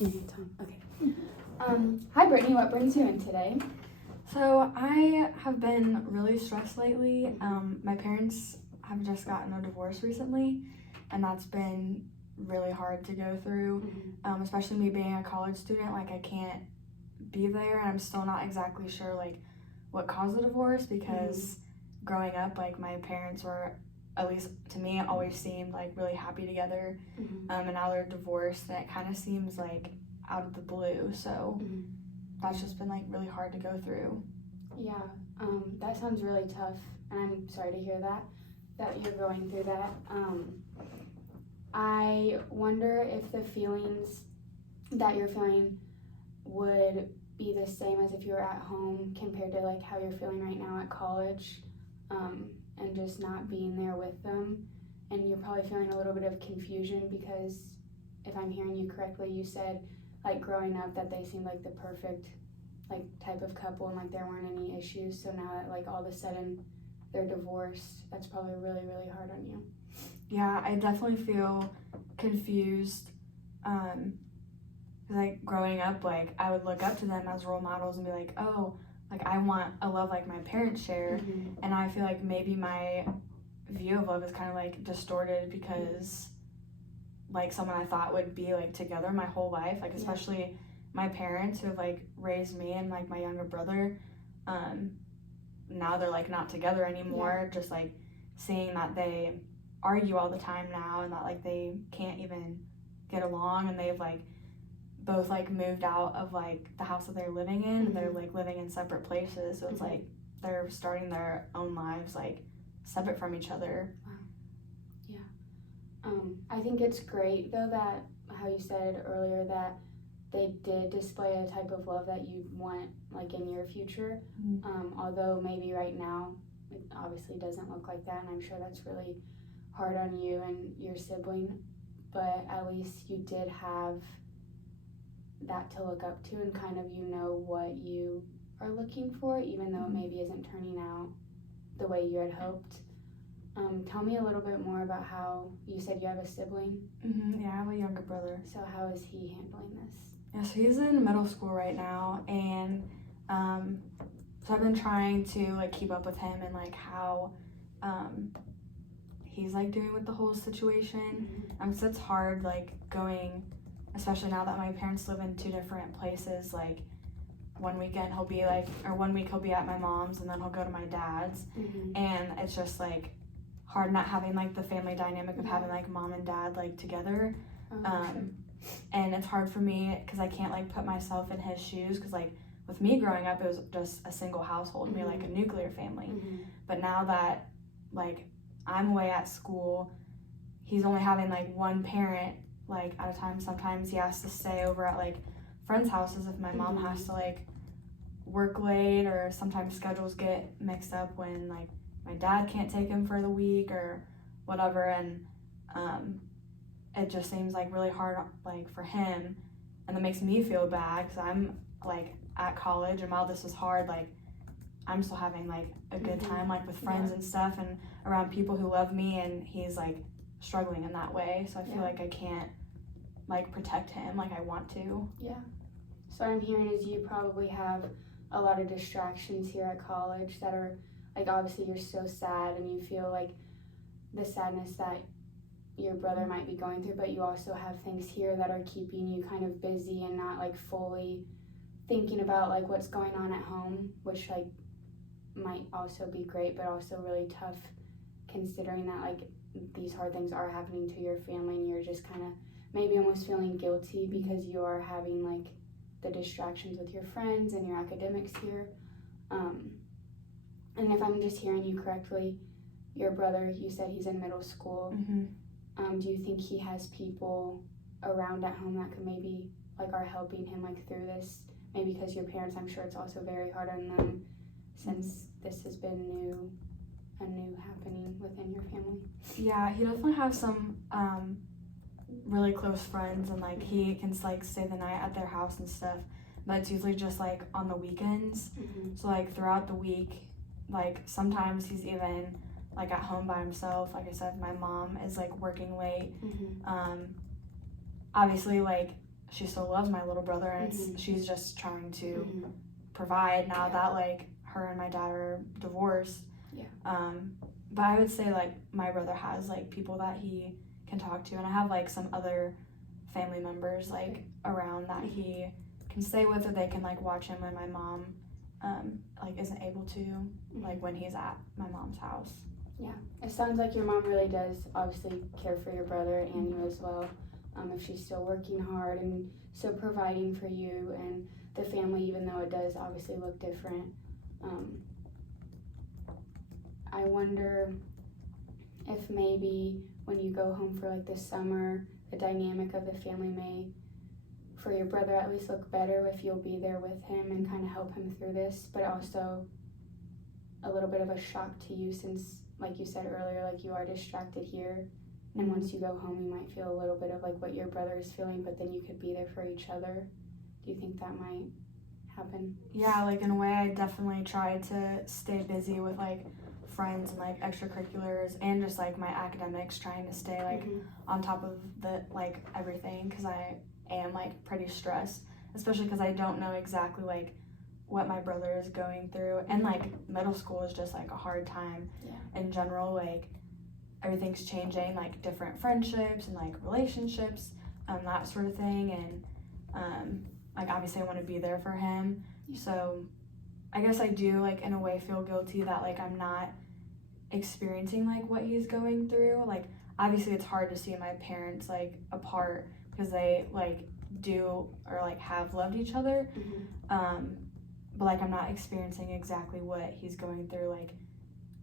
Anytime. Okay. Hi, Brittany. What brings you in today? So I have been really stressed lately. My parents have just gotten a divorce recently, and that's been really hard to go through, especially me being a college student. Like, I can't be there, and I'm still not exactly sure, like, what caused the divorce, because growing up, like, my parents were, at least to me, always seemed, like, really happy together, and now they're divorced, and it kind of seems, like, out of the blue, so that's just been, like, really hard to go through. Yeah, that sounds really tough, and I'm sorry to hear that you're going through that. I wonder if the feelings that you're feeling would be the same as if you were at home compared to like how you're feeling right now at college, and just not being there with them. And you're probably feeling a little bit of confusion because, if I'm hearing you correctly, you said like growing up that they seemed like the perfect like type of couple and like there weren't any issues. So now that like all of a sudden they're divorced, that's probably really, really hard on you. Yeah, I definitely feel confused. Like, growing up, like, I would look up to them as role models and be like, oh, like, I want a love like my parents share. And I feel like maybe my view of love is kind of like distorted because like someone I thought would be like together my whole life, like especially my parents who have like raised me and like my younger brother, now they're like not together anymore. Just like seeing that they argue all the time now and that like they can't even get along, and they've like both like moved out of like the house that they're living in, and they're like living in separate places, so it's like they're starting their own lives like separate from each other. Wow. Yeah. I think it's great though that how you said earlier that they did display a type of love that you want like in your future. Although maybe right now it obviously doesn't look like that, and I'm sure that's really hard on you and your sibling, but at least you did have that to look up to, and kind of you know what you are looking for, even though it maybe isn't turning out the way you had hoped. Tell me a little bit more about how you said you have a sibling. Yeah, I have a younger brother. So how is he handling this? Yeah, so he's in middle school right now, and so I've been trying to like keep up with him and like how he's like doing with the whole situation. So it's hard like going, especially now that my parents live in two different places. Like one week he'll be at my mom's, and then he'll go to my dad's, and it's just like hard not having like the family dynamic of having like mom and dad like together. And it's hard for me because I can't like put myself in his shoes, because like with me growing up it was just a single household, we were like a nuclear family. But now that like I'm away at school, he's only having like one parent like at a time. Sometimes he has to stay over at like friends' houses if my mom has to like work late, or sometimes schedules get mixed up when like my dad can't take him for the week or whatever, and it just seems like really hard like for him, and that makes me feel bad because I'm like at college, and while this is hard, like I'm still having like a good time like with friends and stuff and around people who love me, and he's like struggling in that way, so I feel like I can't like protect him like I want to. So what I'm hearing is you probably have a lot of distractions here at college that are like, obviously you're so sad and you feel like the sadness that your brother might be going through, but you also have things here that are keeping you kind of busy and not like fully thinking about like what's going on at home, which like might also be great but also really tough considering that like these hard things are happening to your family, and you're just kind of maybe almost feeling guilty because you are having like the distractions with your friends and your academics here. And if I'm just hearing you correctly, your brother, you said he's in middle school. Do you think he has people around at home that could maybe like are helping him like through this? Maybe because your parents, I'm sure it's also very hard on them since this has been a new happening within your family. Yeah, he definitely has some really close friends, and like he can like stay the night at their house and stuff, but it's usually just like on the weekends. So like throughout the week, like sometimes he's even like at home by himself. Like I said, my mom is like working late. Obviously like she still loves my little brother, and she's just trying to provide now that like her and my dad are divorced. But I would say like my brother has like people that he can talk to, and I have like some other family members like around that he can stay with, or they can like watch him when my mom like isn't able to, like when he's at my mom's house. Yeah, it sounds like your mom really does obviously care for your brother and you as well. If she's still working hard and still providing for you and the family, even though it does obviously look different. I wonder if maybe when you go home for like the summer, the dynamic of the family may, for your brother at least, look better if you'll be there with him and kind of help him through this, but also a little bit of a shock to you since, like you said earlier, like you are distracted here, and once you go home you might feel a little bit of like what your brother is feeling, but then you could be there for each other. Do you think that might happen? Yeah, like in a way I definitely try to stay busy with like friends and like extracurriculars and just like my academics, trying to stay like on top of the like everything, because I am like pretty stressed, especially because I don't know exactly like what my brother is going through, and like middle school is just like a hard time in general. Like everything's changing, like different friendships and like relationships, that sort of thing, and like obviously I want to be there for him. So I guess I do like in a way feel guilty that like I'm not experiencing like what he's going through. Like obviously it's hard to see my parents like apart because they like do or like have loved each other, but like I'm not experiencing exactly what he's going through, like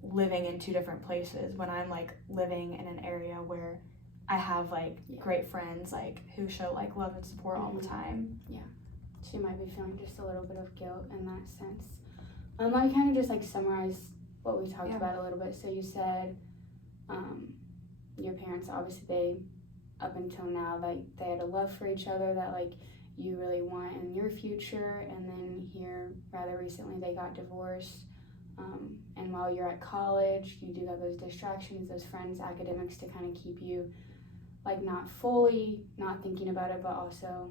living in two different places when I'm like living in an area where I have like great friends like who show like love and support all the time. She might be feeling just a little bit of guilt in that sense. I kind of just like summarize what we talked about a little bit. So you said your parents, obviously they, up until now, like they had a love for each other that like you really want in your future, and then here rather recently they got divorced. And while you're at college, you do have those distractions, those friends, academics to kind of keep you like not fully not thinking about it, but also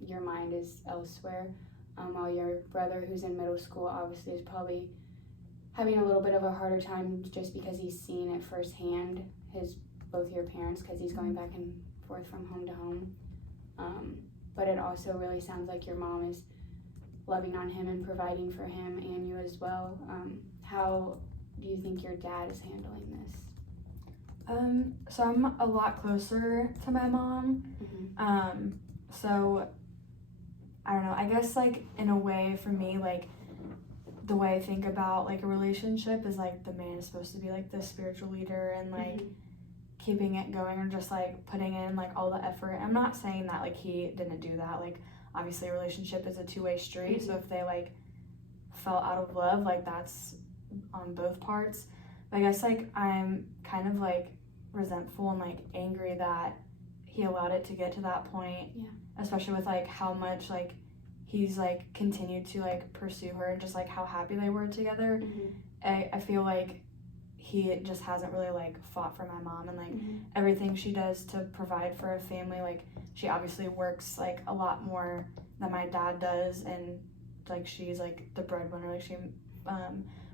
your mind is elsewhere. While your brother, who's in middle school, obviously is probably having a little bit of a harder time just because he's seen it firsthand, both your parents, because he's going back and forth from home to home. But it also really sounds like your mom is loving on him and providing for him and you as well. How do you think your dad is handling this? So I'm a lot closer to my mom. So I don't know, I guess like in a way for me, like the way I think about like a relationship is like the man is supposed to be like the spiritual leader and like keeping it going, or just like putting in like all the effort. I'm not saying that like he didn't do that. Like obviously a relationship is a two-way street, so if they like fell out of love, like that's on both parts. But I guess like I'm kind of like resentful and like angry that he allowed it to get to that point, especially with like how much like he's like continued to like pursue her and just like how happy they were together. I feel like he just hasn't really like fought for my mom, and like everything she does to provide for a family, like she obviously works like a lot more than my dad does, and like she's like the breadwinner, like she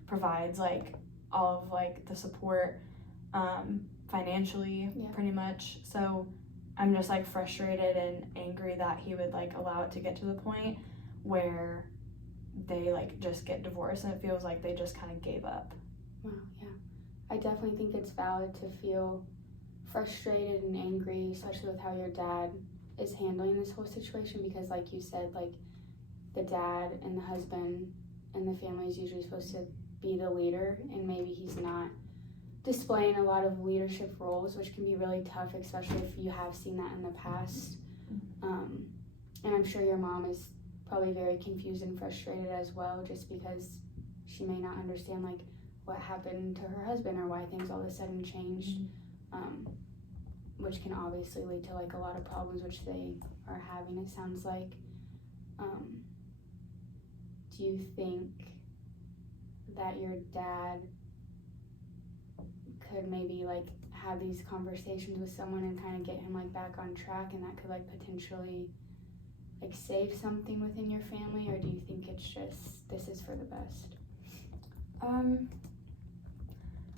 provides like all of like the support financially pretty much. So I'm just like frustrated and angry that he would like allow it to get to the point where they like just get divorced, and it feels like they just kind of gave up. Wow, yeah. I definitely think it's valid to feel frustrated and angry, especially with how your dad is handling this whole situation, because like you said, like the dad and the husband and the family is usually supposed to be the leader, and maybe he's not displaying a lot of leadership roles, which can be really tough, especially if you have seen that in the past. And I'm sure your mom is probably very confused and frustrated as well, just because she may not understand like what happened to her husband or why things all of a sudden changed, which can obviously lead to like a lot of problems which they are having, it sounds like. Do you think that your dad could maybe like have these conversations with someone and kind of get him like back on track, and that could like potentially like save something within your family, or do you think it's just this is for the best?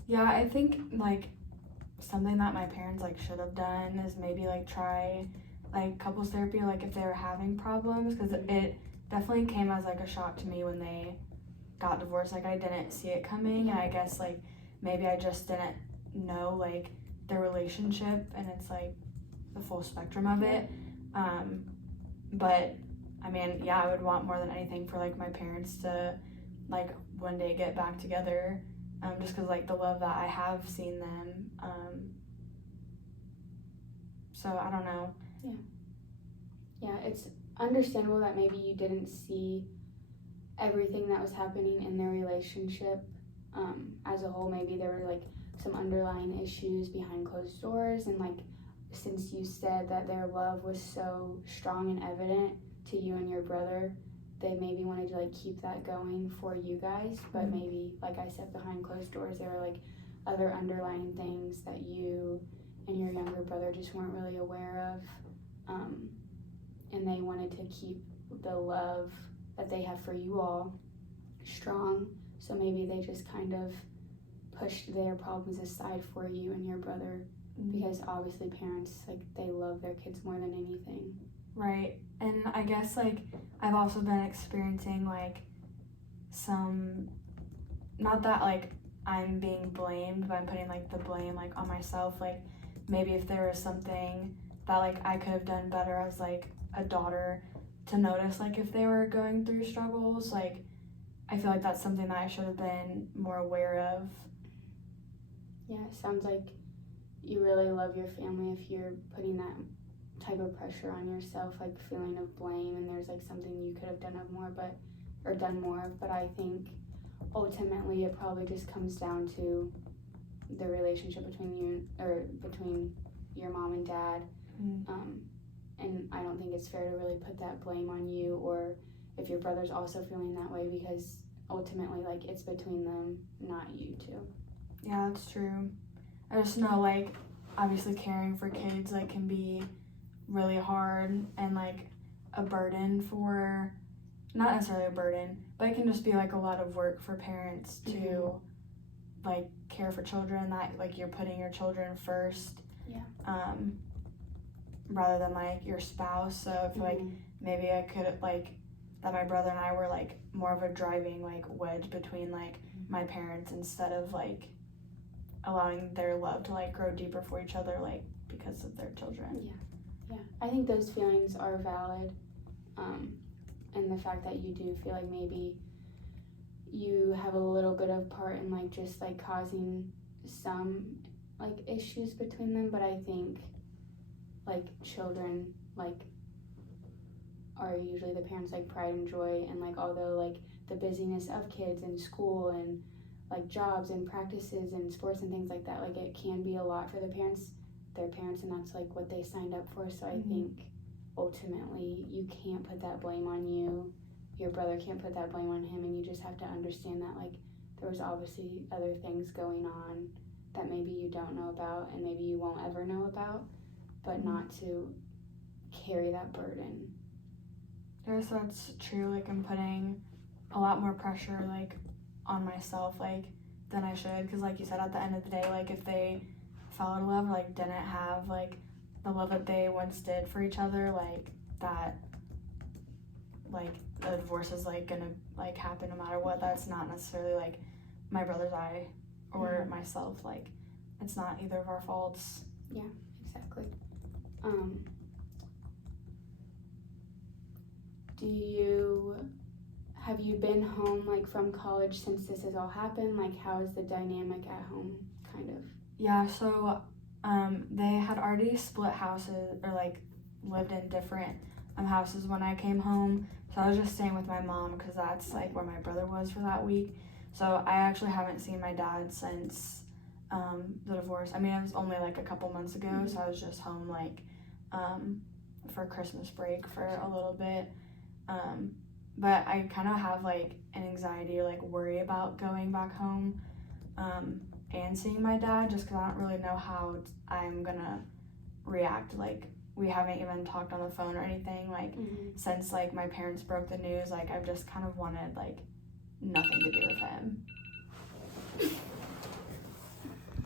Yeah, I think like something that my parents like should have done is maybe like try like couples therapy, like if they were having problems, because it definitely came as like a shock to me when they got divorced. Like I didn't see it coming, and I guess like maybe I just didn't know like their relationship and it's like the full spectrum of it. But I mean, yeah, I would want more than anything for like my parents to like one day get back together, just because like the love that I have seen them. So I don't know. Yeah, it's understandable that maybe you didn't see everything that was happening in their relationship as a whole. Maybe there were like some underlying issues behind closed doors, and like since you said that their love was so strong and evident to you and your brother, they maybe wanted to like keep that going for you guys, but maybe like I said, behind closed doors there were like other underlying things that you and your younger brother just weren't really aware of, and they wanted to keep the love that they have for you all strong, so maybe they just kind of pushed their problems aside for you and your brother, because obviously parents, like, they love their kids more than anything. Right. And I guess like I've also been experiencing like some, not that like I'm being blamed, but I'm putting like the blame like on myself. Like maybe if there was something that like I could have done better as like a daughter to notice like if they were going through struggles, like I feel like that's something that I should have been more aware of. Yeah, it sounds like you really love your family if you're putting that type of pressure on yourself, like feeling of blame, and there's like something you could have done more of. But I think ultimately it probably just comes down to the relationship between your mom and dad. And I don't think it's fair to really put that blame on you, or if your brother's also feeling that way, because ultimately like it's between them, not you two. Yeah, that's true. I just know like obviously caring for kids like can be really hard and like a burden for, not necessarily a burden, but it can just be like a lot of work for parents to like care for children, that like you're putting your children first, rather than like your spouse. So I feel like maybe I could like that my brother and I were like more of a driving like wedge between like my parents, instead of like allowing their love to like grow deeper for each other, like because of their children. Yeah, I think those feelings are valid, and the fact that you do feel like maybe you have a little bit of part in like just like causing some like issues between them, but I think like children like are usually the parents' like pride and joy, and like although like the busyness of kids and school and like jobs and practices and sports and things like that, like it can be a lot for their parents, and that's like what they signed up for. So I think ultimately you can't put that blame on you, your brother can't put that blame on him, and you just have to understand that like there was obviously other things going on that maybe you don't know about and maybe you won't ever know about, but not to carry that burden. I guess that's true. Like I'm putting a lot more pressure like on myself like than I should, because like you said, at the end of the day, like if they fell out of love, like didn't have like the love that they once did for each other, like that, like the divorce is like gonna like happen no matter what. That's not necessarily like my brother's eye or myself, like it's not either of our faults. Yeah, exactly. Have you been home like from college since this has all happened? Like how is the dynamic at home kind of? Yeah, so they had already split houses, or like lived in different houses when I came home. So I was just staying with my mom because that's like where my brother was for that week. So I actually haven't seen my dad since the divorce. I mean, it was only like a couple months ago, so I was just home like for Christmas break for a little bit. But I kind of have like an anxiety or like worry about going back home and seeing my dad, just because I don't really know how I'm gonna react like we haven't even talked on the phone or anything, like, since, like, my parents broke the news. Like, I've just kind of wanted, like, nothing to do with him.